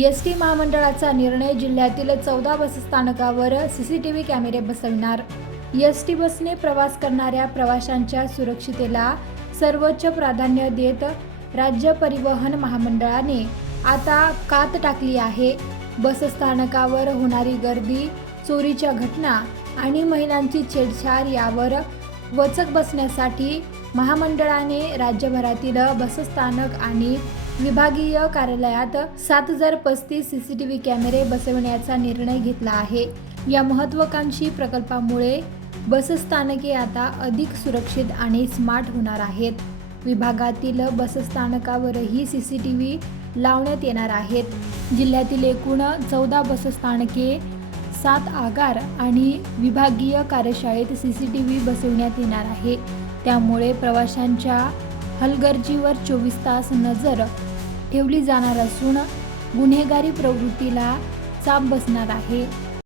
ST महामंडळाचा निर्णय, जिल्ह्यातील 14 बसस्थानकावर सीसीटीव्ही कॅमेरे बसविणार। एसटी बसने प्रवास करणाऱ्या प्रवाशांच्या सुरक्षितेला सर्वोच्च प्राधान्य देत राज्य परिवहन महामंडळाने आता कात टाकली आहे। बसस्थानकावर होणारी गर्दी, चोरीच्या घटना आणि महिलांची छेडछाड यावर वचक बसण्यासाठी महामंडळाने राज्यभरातील बसस्थानक आणि विभागीय कार्यालयात 7035 सीसीटीव्ही कॅमेरे बसविण्याचा निर्णय घेतला आहे। या महत्त्वाकांक्षी प्रकल्पामुळे बसस्थानके आता अधिक सुरक्षित आणि स्मार्ट होणार आहेत। विभागातील बसस्थानकावरही सीसीटीव्ही लावण्यात येणार आहेत। जिल्ह्यातील एकूण 14 बसस्थानके, 7 आगार आणि विभागीय कार्यशाळेत सीसीटीव्ही बसविण्यात येणार आहे। त्यामुळे प्रवाशांच्या हलगर्जीवर 24 तास नजर ठेवली जाणार असून गुन्हेगारी प्रवृत्तीला चाप बसणार आहे।